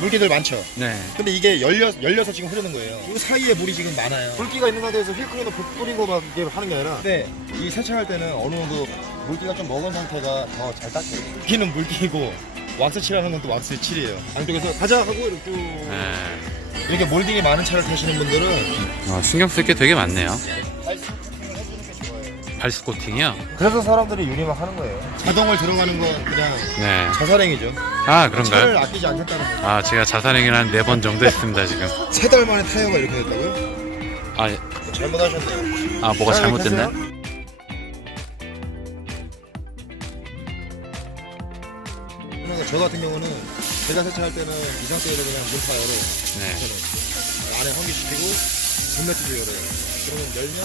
물기들 많죠. 네. 근데 이게 열려서 지금 흐르는 거예요. 이 사이에 물이 지금 많아요. 물기가 있는 상태에서 휠크리너 뿌리고 막 이렇게 하는 게 아니라, 근데 이 세차할 때는 어느 정도 물기가 좀 먹은 상태가 더 잘 닦여요. 물기는 물기고 왁스 칠하는 건 또 왁스 칠이에요. 안쪽에서 가자 하고 이렇게 쭉 네. 이렇게 몰딩이 많은 차를 타시는 분들은 신경 쓸 게 되게 많네요. 발수 코팅을 해주는 게 좋아요. 발수 코팅이요? 그래서 사람들이 유리막 하는 거예요. 자동을 들어가는 건 그냥 네. 자살행위죠. 아, 차를 그런가요? 아끼지 않겠다는 거죠. 아, 제가 자살행위를 한 4번 정도 했습니다, 지금. 3달 만에 타이어가 이렇게 됐다고요? 아, 잘못하셨네요. 뭐가 자, 잘못됐나요? 타세요. 저 같은 경우는 제가 세차할 때는 이 상태에서 그냥 물타이어로 네. 저는 안에 환기시키고 본네트도 열어요. 그러면 열면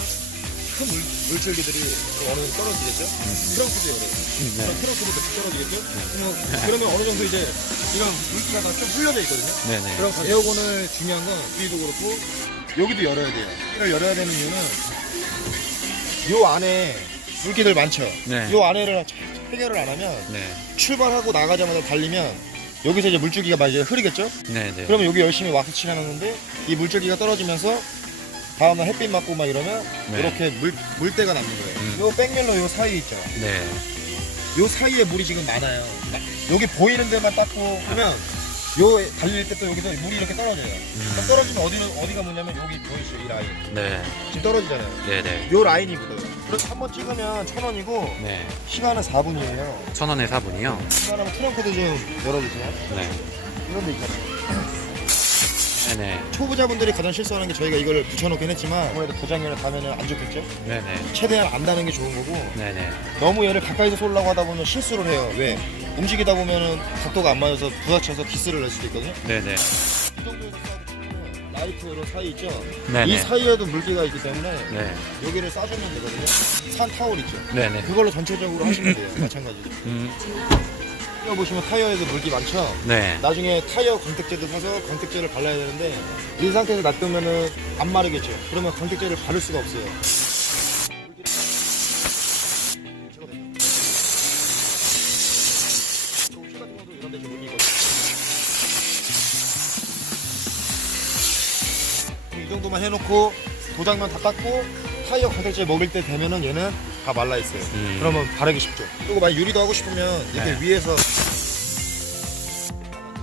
큰 물줄기들이 어느 정도 떨어지겠죠? 트렁크도 열어요. 네. 그럼 트렁크도 떨어지겠죠? 그러면 어느 정도 이제 이런 물기가 다 좀 흘려져 있거든요. 네네. 그럼 에어건을 중요한 건 위도 그렇고 여기도 열어야 돼요. 이걸 열어야 되는 이유는 요 안에 물기들 많죠? 네. 요 안에를 해결을 안 하면 네. 출발하고 나가자마자 달리면 여기서 이제 물줄기가 막 이제 흐르겠죠? 네네. 그러면 여기 열심히 왁스 칠해놨는데 이 물줄기가 떨어지면서 다음날 햇빛 맞고 막 이러면 네. 이렇게 물때가 남는 거예요. 요 백밀러 요 사이 있죠? 네. 요 사이에 물이 지금 많아요. 여기 보이는 데만 닦고 그러면 요 달릴 때 또 여기서 물이 이렇게 떨어져요. 그럼 떨어지면 어디가 묻냐면 여기 보이시죠? 이 라인. 네. 지금 떨어지잖아요. 네네. 요 라인이 묻어요. 그래서 한번 찍으면 1,000원이고 네. 시간은 4분이에요. 1,000원에 4분이요? 시간하면 트렁크도 좀 열어주세요. 네. 이런 데 있잖아요. 네네. 초보자분들이 가장 실수하는 게 저희가 이걸 붙여놓긴 했지만 아무래도 도장면을 닿으면 안 좋겠죠? 네네. 최대한 안 닿는 게 좋은 거고 네네. 너무 얘를 가까이서 쏠려고 하다 보면 실수를 해요. 왜? 움직이다 보면은 각도가 안 맞아서 부딪혀서 기스를 낼 수도 있거든요. 네네. 이 정도에서 쏴도 라이트로 사이 있죠? 네네. 이 사이에도 물기가 있기 때문에 네. 여기를 싸주면 되거든요. 산 타올 있죠? 네네. 그걸로 전체적으로 하시면 돼요. 마찬가지로. 이거 보시면 타이어에도 물기 많죠? 네. 나중에 타이어 광택제도 사서 광택제를 발라야 되는데 이 상태에서 놔두면은 안 마르겠죠? 그러면 광택제를 바를 수가 없어요. 휠 같은 것도 이런 데서 물기 있거든요. 이 정도만 해놓고 도장면 다 닦고 타이어 광택제 먹을 때 되면은 얘는 다 말라 있어요. 그러면 바르기 쉽죠. 그리고 만약 유리도 하고 싶으면 이렇게 네. 위에서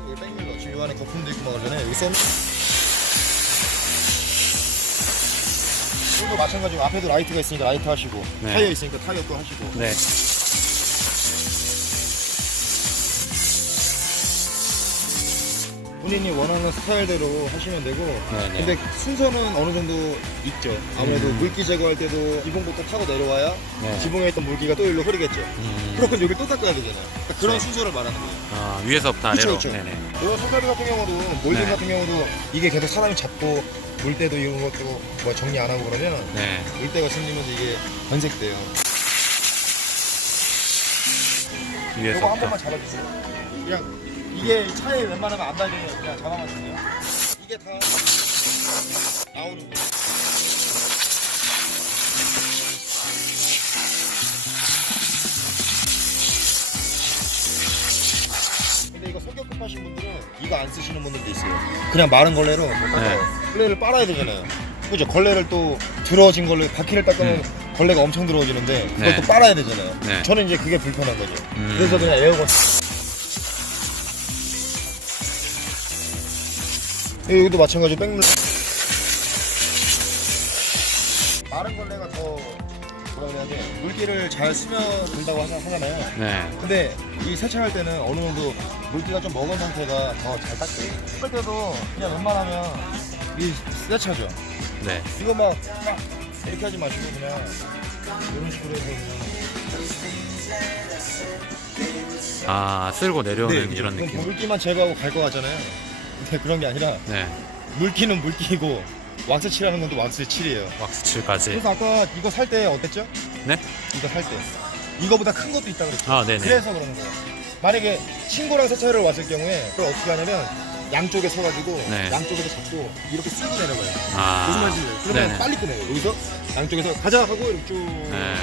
여기 백밀러 지금 이 안에 거품도 있고 막 그러잖아요. 여기 썸 이것도 마찬가지고 앞에도 라이트가 있으니까 라이트 하시고 네. 타이어 있으니까 타이어 또 하시고 네. 본인이 원하는 스타일대로 하시면 되고 네네. 근데 순서는 어느 정도 있죠. 아무래도 물기 제거할 때도 지붕부터 타고 내려와야 네. 지붕에 있던 물기가 또 일로 흐르겠죠. 그러면 여기 또 닦아야 되잖아요. 그러니까 그런 네. 순서를 말하는 거예요. 아, 위에서부터 아래로. 그쵸, 그쵸. 네네. 이런 손잡이 같은 경우도 몰딩 네. 같은 경우도 이게 계속 사람이 잡고 물 때도 이런 것도 뭐 정리 안 하고 그러면 네. 물때가 생기면서 이게 변색돼요. 이거 한 위에서부터. 번만 잡아주세요. 그냥 이게 차에 웬만하면 안 닿으면 그냥 잡아만 주세요. 이게 다 나오는 거예요. 근데 이거 성격 급하신 분들은 이거 안 쓰시는 분들도 있어요. 그냥 마른 걸레로 못 닦아요. 걸레를 빨아야 되잖아요. 그죠? 걸레를 또 들어진 걸로 바퀴를 닦으면 걸레가 엄청 들어오지는데 그걸 네. 또 빨아야 되잖아요. 네. 저는 이제 그게 불편한 거죠. 그래서 그냥 에어건 여기도 마찬가지로 백물 마른 걸레가 더 뭐라 그래야 돼 물기를 잘 스며든다고 하잖아요. 네. 근데 이 세차할 때는 어느 정도 물기가 좀 먹은 상태가 더 잘 닦여요. 할 때도 그냥 웬만하면 이 세차죠. 네. 이거 막 이렇게 하지 마시고 그냥 이런 식으로 해서 그냥 아, 쓸고 내려오는 이런 그럼 느낌. 물기만 제거하고 갈 거 같잖아요. 근데 그런 게 아니라 네. 물기는 물기고 왁스 칠하는 건 또 왁스 칠이에요. 왁스 칠까지. 그래서 아까 이거 살 때 어땠죠? 네? 이거 살 때 이거보다 큰 것도 있다 그랬죠. 아, 네네. 그래서 그러는 거예요. 만약에 친구랑 세차를 왔을 경우에 그걸 어떻게 하냐면 양쪽에 서가지고 네. 양쪽에서 잡고 이렇게 쓸고 내려가요. 아. 무슨 말인지 그러면 네네. 빨리 꺼내요. 여기서 양쪽에서 가자 하고 이렇게 쭉 네.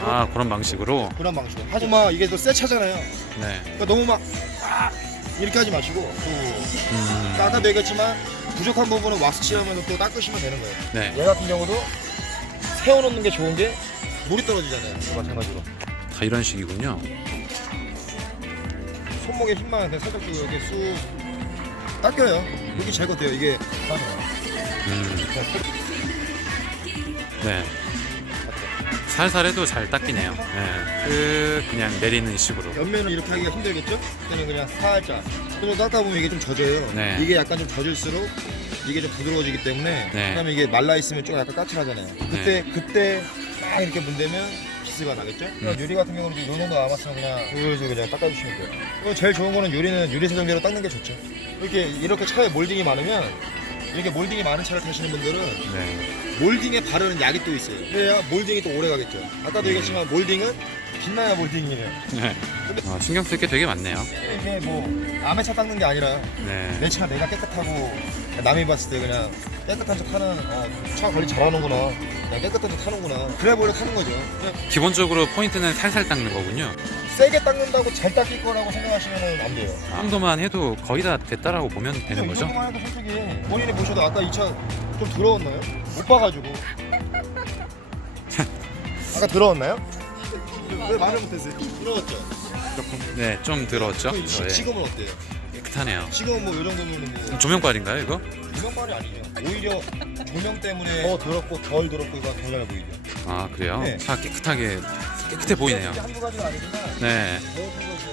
아, 그런 방식으로. 그런 방식으로. 하지만 이게 또 새 차잖아요. 네. 그러니까 너무 막 이렇게 하지 마시고 또 아까도 얘기했지만 부족한 부분은 왁스 칠하면서 또 닦으시면 되는 거예요. 네. 얘 같은 경우도 세워놓는 게 좋은 게 물이 떨어지잖아요. 이거 마찬가지로 다 이런 식이군요. 손목에 힘만 그냥 살짝 주고 이렇게 쑥 닦여요. 여기 제거돼요. 이게 네. 살살 해도 잘 닦이네요. 네. 그냥 내리는 식으로. 옆면은 이렇게 하기가 힘들겠죠? 그때는 그냥 살짝 좀 닦다 보면 이게 좀 젖어요. 네. 이게 약간 좀 젖을수록 이게 좀 부드러워지기 때문에 네. 그다음에 이게 말라 있으면 좀 약간 까칠하잖아요. 그때 막 이렇게 문대면 기스가 나겠죠? 유리 같은 경우는 이 정도 남았으면 그냥 그걸 그냥 닦아주시면 돼요. 그리고 제일 좋은 거는 유리는 유리 세정제로 닦는 게 좋죠. 이렇게 차에 몰딩이 많으면 이렇게 몰딩이 많은 차를 타시는 분들은 네. 몰딩에 바르는 약이 또 있어요. 그래야 몰딩이 또 오래 가겠죠. 아까도 얘기했지만 몰딩은 빛나야 몰딩이에요. 네. 신경 쓸 게 되게 많네요. 이게 뭐 남의 차 닦는 게 아니라 네. 내 차 내가 깨끗하고 남이 봤을 때 그냥 깨끗한 차 타는 차 관리 잘하는구나, 그냥 깨끗한 차 타는구나, 그래 보려 타는 거죠. 그냥 기본적으로 포인트는 살살 닦는 거군요. 세게 닦는다고 잘 닦일 거라고 생각하시면 안 돼요. 이 정도만 해도 거의 다 됐다라고 보면 되는 이 거죠. 정도만 해도 솔직히 본인이 보셔도 아까 이 차 좀 더러웠나요? 못 봐가지고 아까 더러웠나요? 왜 말을 못했어요? 더러웠죠? 네, 좀 들었죠. 네. 지금은 어때요? 깨끗하네요. 지금은 뭐 이 정도면 뭐 조명빨인가요, 이거? 조명빨이 아니죠. 오히려 조명 때문에 더 더럽고 덜 더럽고 이거 더 잘 보이죠. 아, 그래요? 네. 차 깨끗해 보이네요. 한두 가지가 아니지만 네. 모든 것이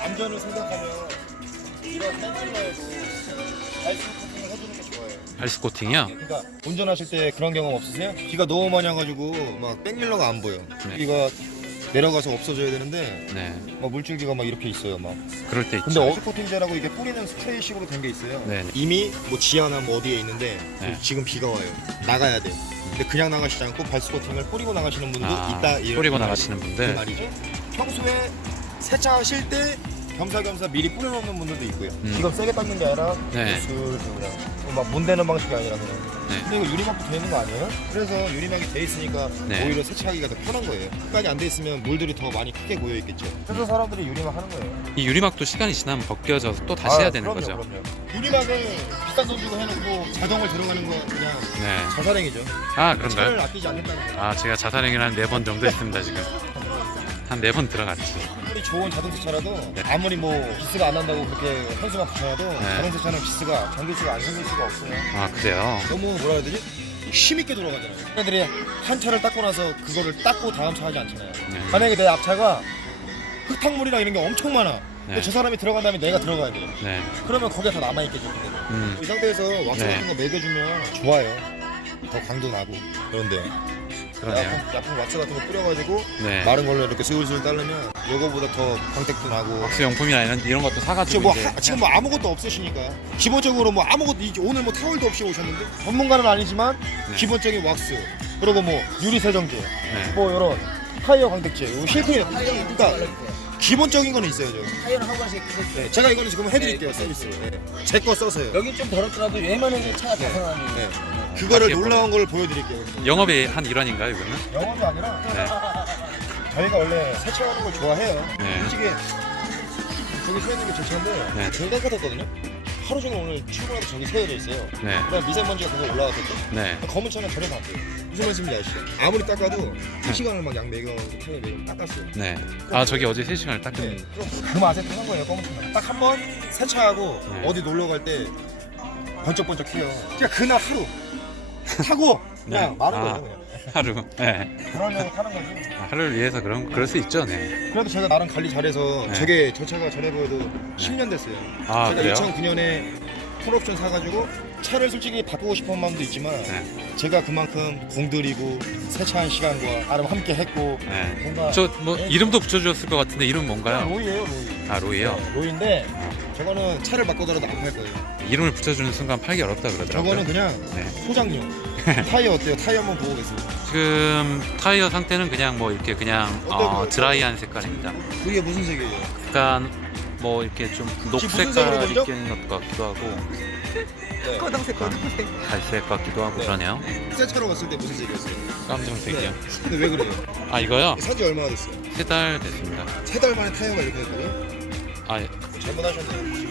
안전을 생각하면 이런 펜슬러에도 발수 코팅을 해주는 게 좋아요. 발수 코팅이요? 그러니까 운전하실 때 그런 경험 없으세요? 비가 너무 많이 와가지고 막 백밀러가 안 보여. 네. 비가 내려가서 없어져야 되는데 네. 막 물줄기가 막 이렇게 있어요. 막. 그럴 때 근데 있죠. 어스 코팅제라고 이게 뿌리는 스프레이식으로 된 게 있어요. 네. 이미 뭐 지하나 뭐 어디에 있는데 네. 지금 비가 와요. 나가야 돼. 근데 그냥 나가시지 않고 발수 코팅을 뿌리고 나가시는 분도 있다. 뿌리고 이 나가시는 그 분들. 말이죠. 평소에 세차하실 때 겸사겸사 미리 뿌려놓는 분들도 있고요. 지금 세게 닦는 게 아니라 네. 슬슬 그냥 막 문대는 방식이 아니라 그냥. 네. 근데 이거 유리막도 돼 있는 거 아니에요? 그래서 유리막이 돼 있으니까 네. 오히려 세차하기가 더 편한 거예요. 끝까지 안 돼 있으면 물들이 더 많이 크게 고여 있겠죠. 그래서 사람들이 유리막 하는 거예요. 이 유리막도 시간이 지나면 벗겨져서 또 다시 해야 되는 그럼요, 거죠. 그럼요. 유리막을 비싼 돈 주고 해놓고 자동을 들어가는 건 그냥 네. 자살행위죠. 아, 차를 그런가요? 아끼지 않는다는 거예요. 아, 제가 자살행위를 한 4번 정도 했습니다, 지금. 한 4번 들어갔지. 아무리 좋은 자동차 차라도 네. 아무리 뭐 기스가 안 난다고 그렇게 현수막 붙여놔도 네. 자동차 차는 기스가 전기세가 안 생길 수가 없어요. 아, 그래요? 너무 뭐라 해야 되지? 힘있게 돌아가잖아요. 사람들이 한 차를 닦고 나서 그거를 닦고 다음 차 하지 않잖아요. 네. 만약에 내 앞차가 흙탕물이랑 이런 게 엄청 많아. 근데 네. 저 사람이 들어간 다음에 내가 들어가야 돼요. 네. 그러면 거기에 다 남아있겠죠. 그때는. 이 상태에서 왁스 네. 같은 거 매겨주면 좋아요. 더 강도 나고. 그런데 그러네요. 약품 왁스 같은 거 뿌려가지고 네. 마른 걸로 이렇게 슬슬 따르면 요거보다 더 광택도 나고. 왁스 용품이나 이런 것도 사가지고. 뭐 이제 지금 뭐 아무것도 없으시니까 기본적으로 뭐 아무것도 오늘 뭐 타월도 없이 오셨는데 전문가는 아니지만 네. 기본적인 왁스 그리고 뭐 유리 세정제 네. 뭐 이런 타이어 광택제 요 실크인 그러니까 기본적인 거는 있어야죠. 타이어는 한 번씩 네, 제가 이거는 지금 해드릴게요 서비스로. 제 거 써서요. 여기 좀 더럽더라도 웬만한 차가 다 상하니 네. 그거를 아, 놀라운 걸 보여드릴게요. 영업의 한 일환인가요, 이거는? 영어도 아니라 네. 저희가 원래 세차하는 걸 좋아해요. 네. 솔직히 저기 서 있는 게 제 차인데 네. 되게 깨끗했거든요. 하루 종일 오늘 출근하고 저기 세워져 있어요. 네. 그다음 미세먼지가 그거 올라왔겠죠? 네. 검은 차는 전혀 안 돼요. 무슨 말씀인지 아시죠? 아무리 닦아도 1시간을 막 양 매겨 타이어 매겨 닦았어요. 네. 아, 저기 어제 3시간을 딱 네. 그럼 그 맛에 타는 거예요, 검은 차는. 딱 한 번 세차하고 네. 어디 놀러 갈 때 번쩍번쩍 튀어요. 그냥 그날 하루 타고 그냥 네. 마른 아. 거예요, 그냥. 하루. 네. 그러려고 타는 거지. 하루를 위해서 그럴 수 있죠, 네. 그래도 제가 나름 관리 잘해서 네. 저 차가 전에 보여도 10년 됐어요. 아, 제가 그래요? 2009년에 풀옵션 사가지고 차를 솔직히 바꾸고 싶은 마음도 있지만 네. 제가 그만큼 공들이고 세차한 시간과 나름 함께 했고 네. 뭔가 저 뭐 이름도 붙여주셨을 것 같은데 이름 뭔가요? 로이예요, 로이. 아, 로이요? 네, 로이인데 저거는 차를 바꾸더라도 안 팔 거예요. 이름을 붙여주는 순간 팔기 어렵다 그러더라고요. 저거는 그냥 네. 소장용. 타이어 어때요? 타이어 한번 보고 계세요. 지금 타이어 상태는 그냥 뭐 이렇게 그냥 어떤 드라이한 색깔입니다. 그게 무슨 색이에요? 약간 뭐 이렇게 좀 무슨 색으로 녹색깔이 보이죠? 있는 것 같기도 하고 네. 거동색 갈색 같기도 하고 네. 그러네요. 새 차로 갔을 때 무슨 색이었어요? 깜정색이요. 근데 왜 그래요? 아, 이거요? 산지 얼마나 됐어요? 3달 됐습니다. 3달 만에 타이어가 이렇게 됐거든요? 아, 예. 주문하셨네요.